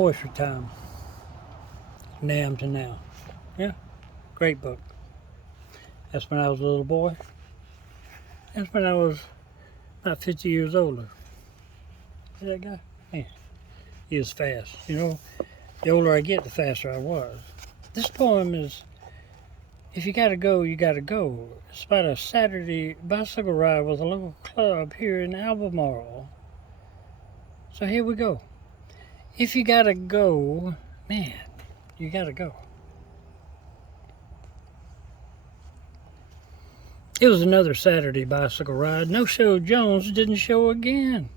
Poetry Time. Nam to Now. Yeah, great book. That's when I was a little boy. That's when I was about 50 years older. See that guy? Man, he was fast. You know, the older I get, the faster I was. This poem is, if you gotta go, you gotta go. It's about a Saturday bicycle ride with a local club here in Albemarle. So here we go. If you gotta go, man, you gotta go. It was another Saturday bicycle ride. No show Jones didn't show again.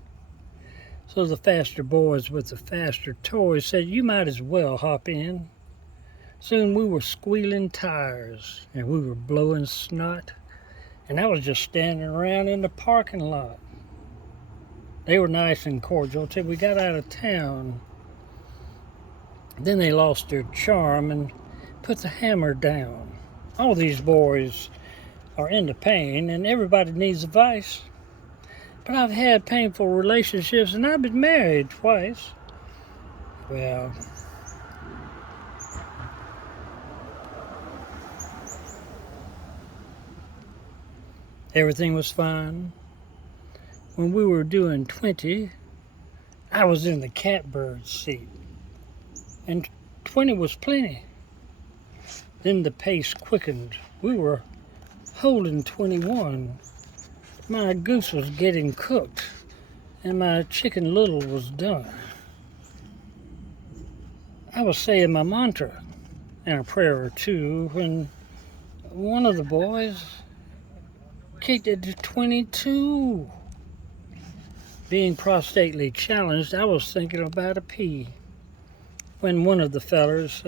So the faster boys with the faster toys said, you might as well hop in. Soon we were squealing tires and we were blowing snot. And I was just standing around in the parking lot. They were nice and cordial till we got out of town. Then they lost their charm and put the hammer down. All these boys are into pain and everybody needs advice. But I've had painful relationships and I've been married twice. Well, everything was fine. When we were doing 20, I was in the catbird seat. And 20 was plenty. Then the pace quickened. We were holding 21. My goose was getting cooked, and my chicken little was done. I was saying my mantra and a prayer or two when one of the boys kicked it to 22. Being prostately challenged, I was thinking about a pee when one of the fellers,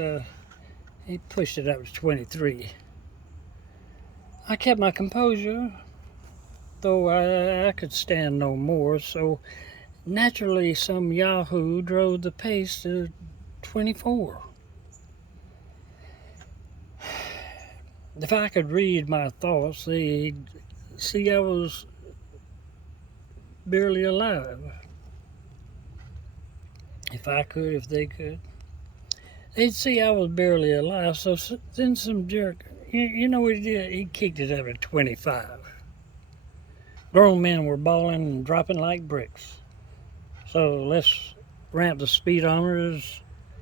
he pushed it up to 23. I kept my composure, though I could stand no more, so naturally some yahoo drove the pace to 24. If I could read my thoughts, they'd see I was barely alive. If I could, if they could, they'd see I was barely alive. So then some jerk, you know what he did? He kicked it up to 25. Grown men were bawling and dropping like bricks. So let's ramp the speedometers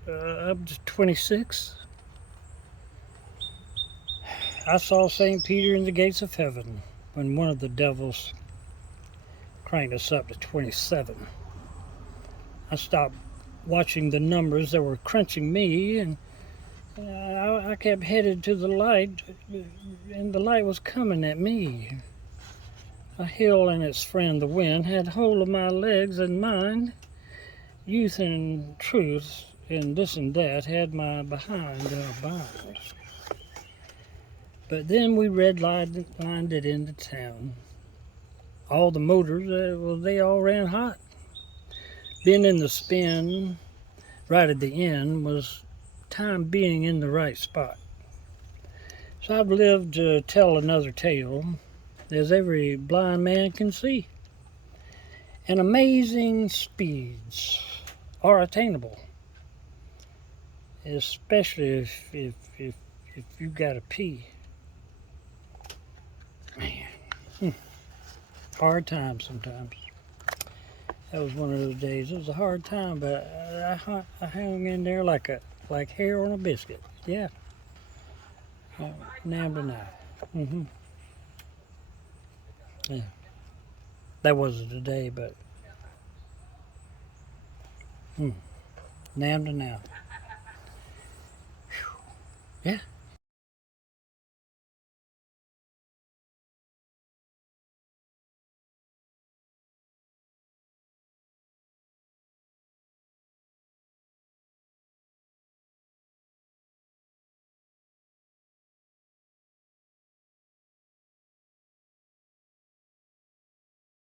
up to 26. I saw St. Peter in the gates of heaven when one of the devils cranked us up to 27. I stopped watching the numbers that were crunching me, and I kept headed to the light, and the light was coming at me. A hill and its friend the wind had hold of my legs and mind. Youth and truth and this and that had my behind in a bind. But then we redlined it into town. All the motors, well, they all ran hot. Being in the spin right at the end was time being in the right spot. So I've lived to tell another tale, as every blind man can see. And amazing speeds are attainable, especially if you got to pee. Man, hard time sometimes. That was one of those days. It was a hard time, but I hung in there like hair on a biscuit. Yeah. Nam to now. Yeah. That wasn't today, but nam to now. Whew. Yeah.